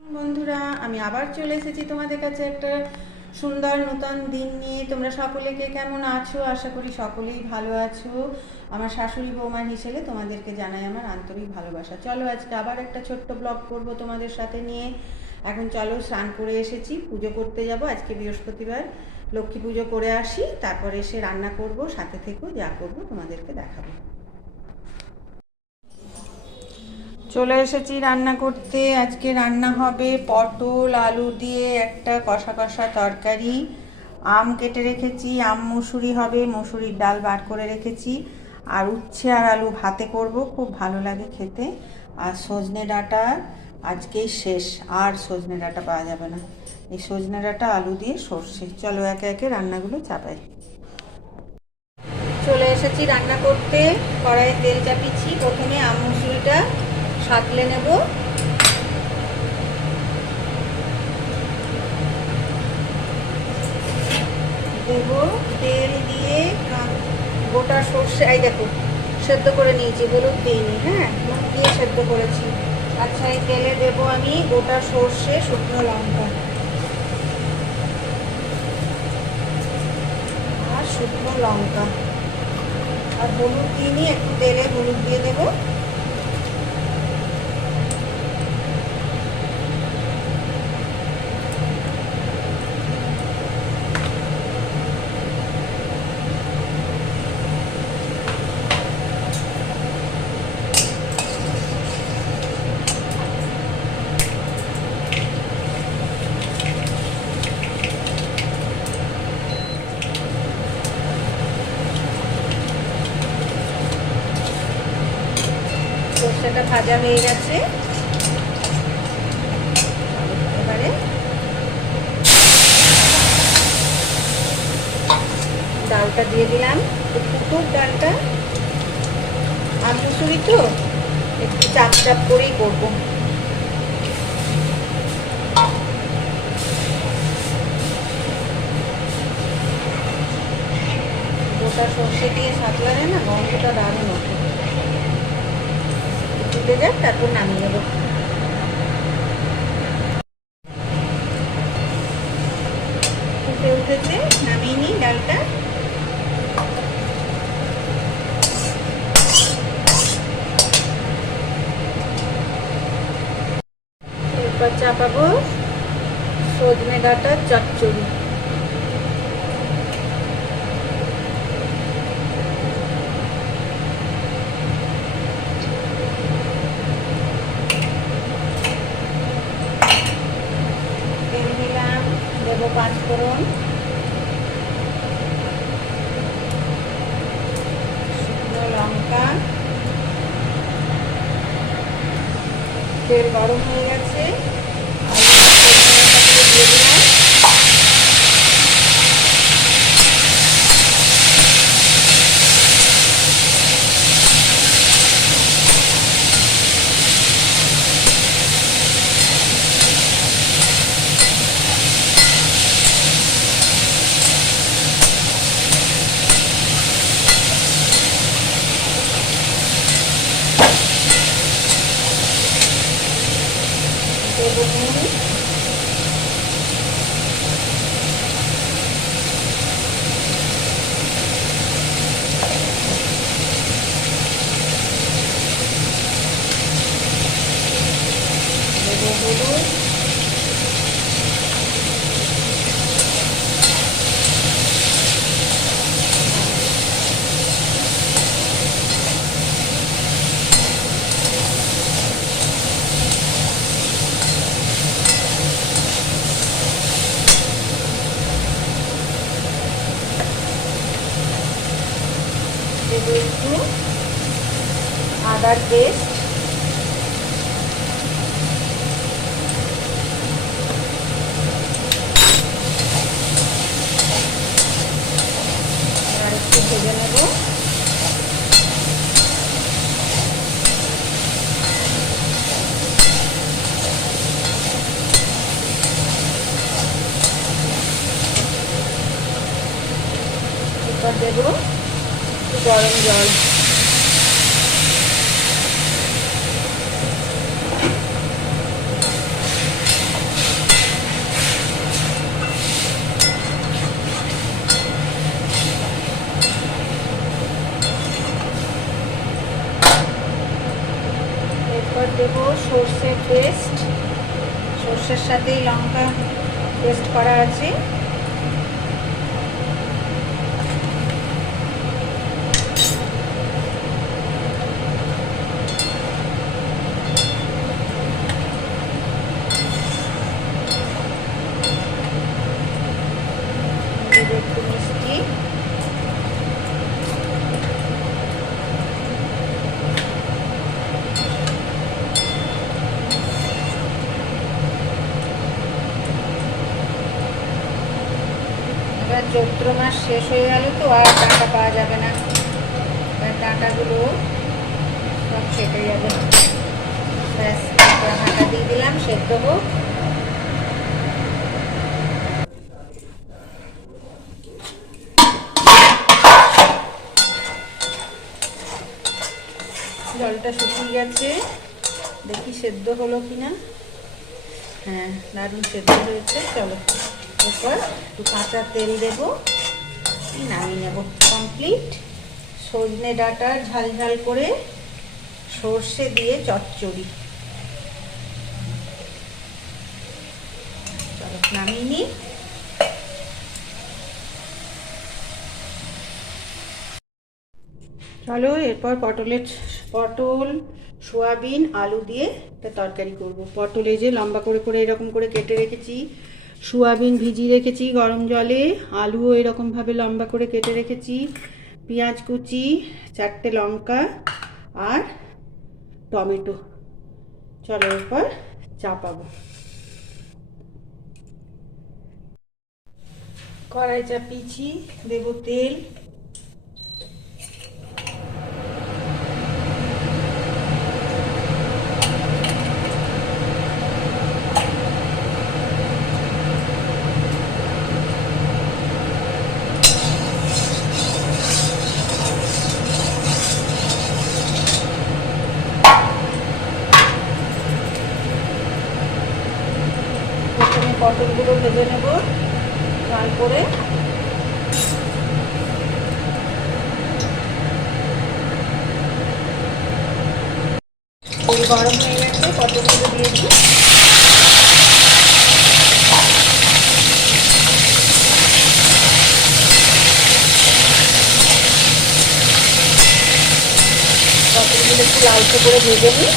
বন্ধুরা, আমি আবার চলে এসেছি তোমাদের কাছে একটা সুন্দর নতুন দিন নিয়ে। তোমরা সকলে কে কেমন আছো? আশা করি সকলেই ভালো আছো। আমার শাশুড়ি বৌমা হিসেবে তোমাদেরকে জানাই আমার আন্তরিক ভালোবাসা। চলো আজকে আবার একটা ছোট্ট ব্লগ করব তোমাদের সাথে নিয়ে। এখন চলো, স্নান করে এসেছি, পুজো করতে যাব। আজকে বৃহস্পতিবার, লক্ষ্মী পুজো করে আসি, তারপর এসে রান্না করব। সাথে থেকেও যা করব তোমাদেরকে দেখাবো। চলে এসেছি রান্না করতে। আজকে রান্না হবে পটল আলু দিয়ে একটা কষা কষা তরকারি। আম কেটে রেখেছি, আম মুসুরি হবে, মুসুরির ডাল বার করে রেখেছি। আর উচ্ছে আর আলু ভাতে করব, খুব ভালো লাগে খেতে। আর সজনে ডাঁটা আজকেই শেষ, আর সজনে ডাঁটা পাওয়া যাবে না। এই সজনে ডাঁটা আলু দিয়ে সর্ষে। চলো একে একে রান্নাগুলো চাপাই। চলে এসেছি রান্না করতে। কড়াইয়ে তেল চাপিয়েছি। প্রথমে আম মুসুরিটা সাঁতলে নেব। দেব তেল দিয়ে গোটা সর্ষে, এই দেখো সেদ্ধ করে নিয়েছি, হলুদ দিইনি, হ্যাঁ নুন দিয়ে সেদ্ধ করেছি। আচ্ছা, এই তেলে দেব আমি গোটা সর্ষে, শুকনো লঙ্কা আর শুকনো লঙ্কা, আর হলুদ দিইনি, একটু তেলে হলুদ দিয়ে দেবো। সর্ষেটা ভাজা হয়ে গেছে, এবারে ডালটা দিয়ে দিলাম। কুকুর ডালটা আর মুসুরি তো একটু চাপ চাপ করেই করবো। গোটা সর্ষে দিয়ে সাতলারে না গন্ধটা দারুণ ওঠে। ফুটে যাক, তারপর নামিয়ে নেবো। ফুটে উঠেছে, নামিয়ে নিই ডালটা। এরপর চাপাবো সজনে ডাঁটার চচ্চড়ি। তেল দিলাম, দেবো পাঁচফোড়ন, শুকনো লঙ্কা। তেল গরম হয়ে গেছে, দিয়ে দিলাম। দেবো নুন, দেবো হলুদ, দেবো একটু আদার পেস্ট, আর একটু ভেজে নেবো। এরপর দেবো গরম জল। এরপর দেবো সর্ষের পেস্ট, সর্ষের সাথেই লঙ্কা পেস্ট করা আছে। একটু মিষ্টি, এবার চৈত্র মাস শেষ হয়ে গেল তো আর ডাঁটা পাওয়া যাবে না, এবার ডাঁটাগুলো সব কেটে যাবে। ব্যাস, ঢাকা দিয়ে দিলাম, সেদ্ধ হোক। জলটা শুকিয়ে গেছে, দেখি সেদ্ধ হলো কিনা। হ্যাঁ, দারুণ সেদ্ধ হয়েছে। চলো এরপর একটু কাঁচা তেল দেবো, নামিয়ে নেব। কমপ্লিট সজনে ডাঁটার ঝাল ঝাল করে সর্ষে দিয়ে চচ্চড়ি। চলো নামিয়ে নিই। চলো এরপর পটল, সোয়াবিন, আলু দিয়ে একটা তরকারি করব। পটল এই যে লম্বা করে করে এরকম করে কেটে রেখেছি, সোয়াবিন ভিজিয়ে রেখেছি গরম জলে, আলুও এরকমভাবে লম্বা করে কেটে রেখেছি, পেঁয়াজ কুচি, 4টে লঙ্কা আর টমেটো। চলো এরপর চাপাবো। কড়াই চাপিয়েছি, দেবো তেল। প্রথমে পটলগুলো ভেজে নেব লাল করে। তেল গরম হয়ে গেছে, পটলগুলো দিয়েছি। পটলগুলো একটু লালচে করে ভেজে নিই।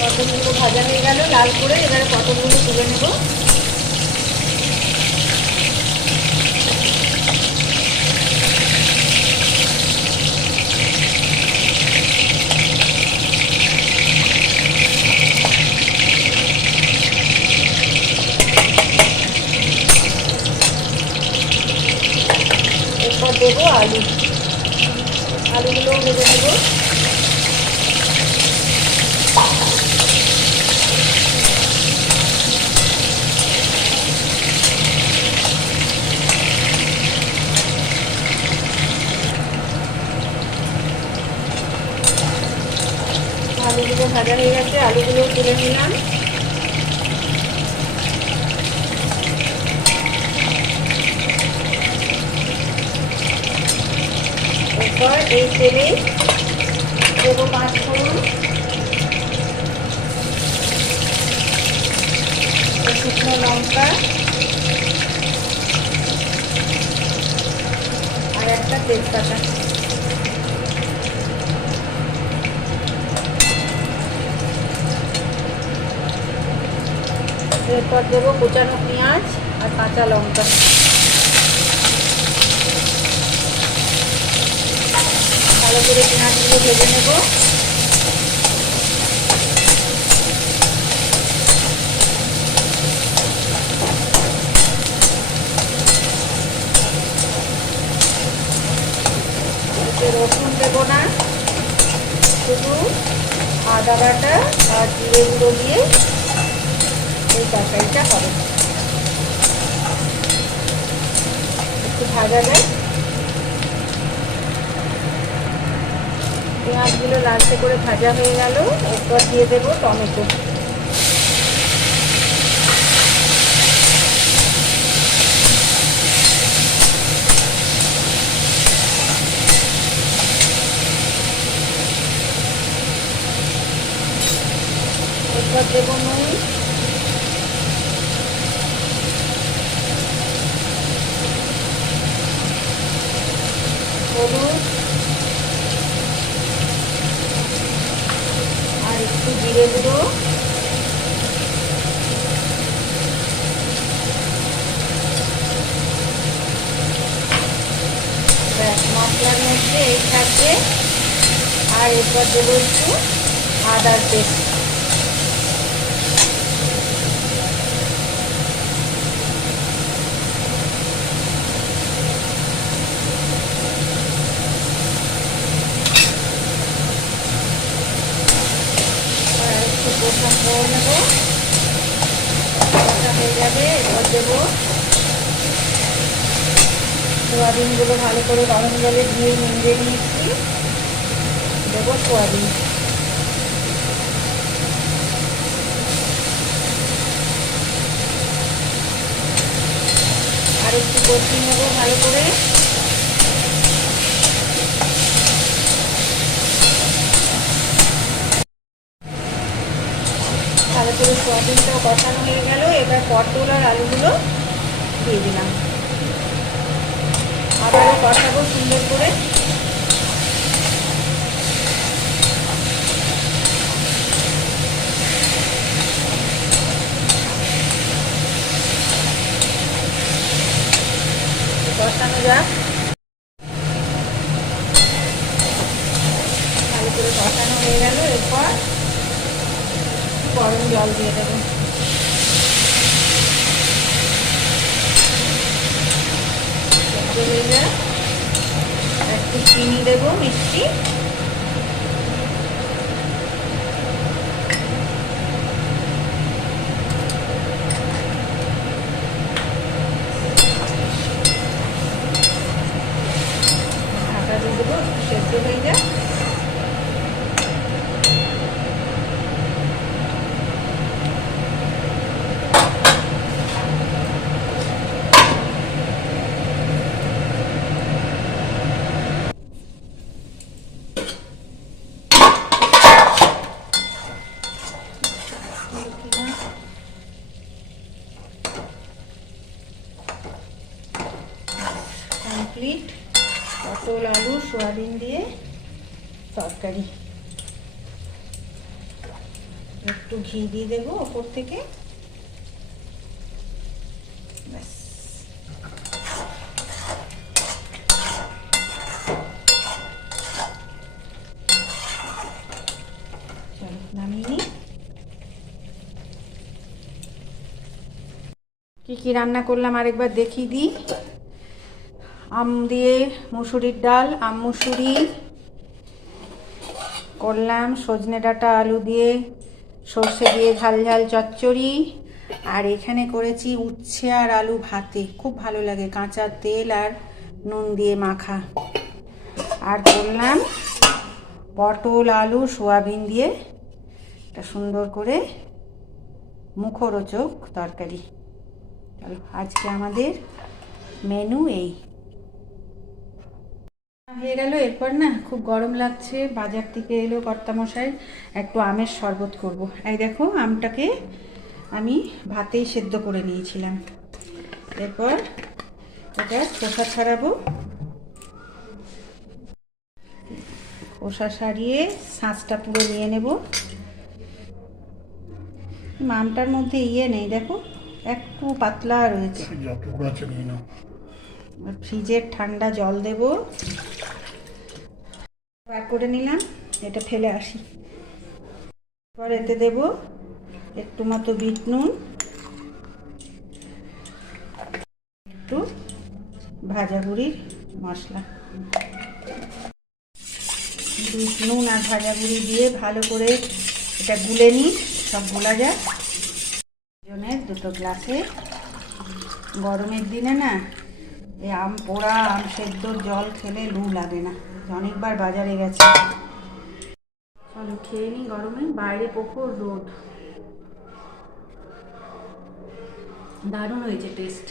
পটলগুলো ভাজা হয়ে গেল লাল করে, এবারে পটলগুলো তুলে নেব। এরপর দেবো আলুগুলোও ভেজে নেব। আলুগুলো ভাজা হয়ে গেছে, আলুগুলো তুলে নিলাম। এরপর এই তেলে দেবো 5 ফোড়ন, শুকনো লঙ্কা আর একটা তেজপাতা। এরপর দেবো কুচানো পেঁয়াজ আর কাঁচা লঙ্কা। ভালো করে পেঁয়াজগুলো ভেজে নেব। রসুন দেবো না, শুধু আদা বাটা আর জিরে গুঁড়ো দিয়ে এই তরকারিটা হবে। ভাজা যায়। পেঁয়াজগুলো লালচে করে ভাজা হয়ে গেল, এরপর দিয়ে দেবো টমেটো। এরপর দেবো নুন, হলুদ আর একটু জিরে গুঁড়ো, মশলার মধ্যে এই থাকবে। আর এরপর দেবো একটু আদার পেস্ট। কষা করে নেবো, কষা হয়ে যাবে। এবার দেবো সোয়াবিনগুলো ভালো করে গরম জলে ধুয়ে নিয়ে নিচ্ছি, দেবো সোয়াবিন। আর একটু কষিয়ে নেবো ভালো করে। ভালো করে সোয়াবিনটাও কষানো হয়ে গেল। এবার পটল আর আলুগুলো দিয়ে দিলাম, আবারও কষাবো সুন্দর করে। কষানো যাক, ভালো করে কষানো হয়ে গেল। এরপর গরম জল দিয়ে দেবো। হয়ে যায়, একটু চিনি দেবো, মিষ্টি। ঢাকা দিয়ে দেবো, সেদ্ধ হয়ে যায়। কমপ্লিট পটল আলু সোয়াবিন দিয়ে তরকারি। একটু ঘি দিয়ে দেবো ওপর থেকে, ব্যাস। চলো নামিয়ে নিই। কি কি রান্না করলাম আরেকবার দেখিয়ে দিই। আম দিয়ে মুসুরির ডাল, আম মুসুরি করলাম। সজনে ডাঁটা আলু দিয়ে সর্ষে দিয়ে ঝাল ঝাল চচ্চড়ি। আর এখানে করেছি উচ্ছে আর আলু ভাতে, খুব ভালো লাগে, কাঁচা তেল আর নুন দিয়ে মাখা। আর করলাম পটল আলু সোয়াবিন দিয়ে একটা সুন্দর করে মুখরোচক তরকারি। আজকে আমাদের মেনু এই হয়ে গেল। এরপর না খুব গরম লাগছে, বাজার থেকে এলো কর্তামশাই, একটু আমের শরবত করব। এই দেখো আমটাকে আমি ভাতেই সেদ্ধ করে নিয়েছিলাম। এরপর এটা খোসা ছাড়াবো, খোসা ছাড়িয়ে শাঁসটা পুরো নিয়ে নেব। আমটার মধ্যে নেই, দেখো একটু পাতলা রয়েছে। ফ্রিজের ঠান্ডা জল দেব, বার করে নিলাম, এটা ফেলে আসি। এবার এতে দেব একটু মতো বিট নুন, একটু ভাজা গুঁড়ির মশলা। বিট নুন আর ভাজা গুঁড়ি দিয়ে ভালো করে এটা গুলে নিই, সব গোলা যায়। দুটো গ্লাসে, গরমের দিনে না এই আম পোড়া আম সেদ্ধর জল খেলে লু লাগে না, অনেকবার বাজারে গেছে। চলো খেয়ে নি, গরমে বাইরে প্রখর রোদ, দারুণ হয়েছে টেস্ট।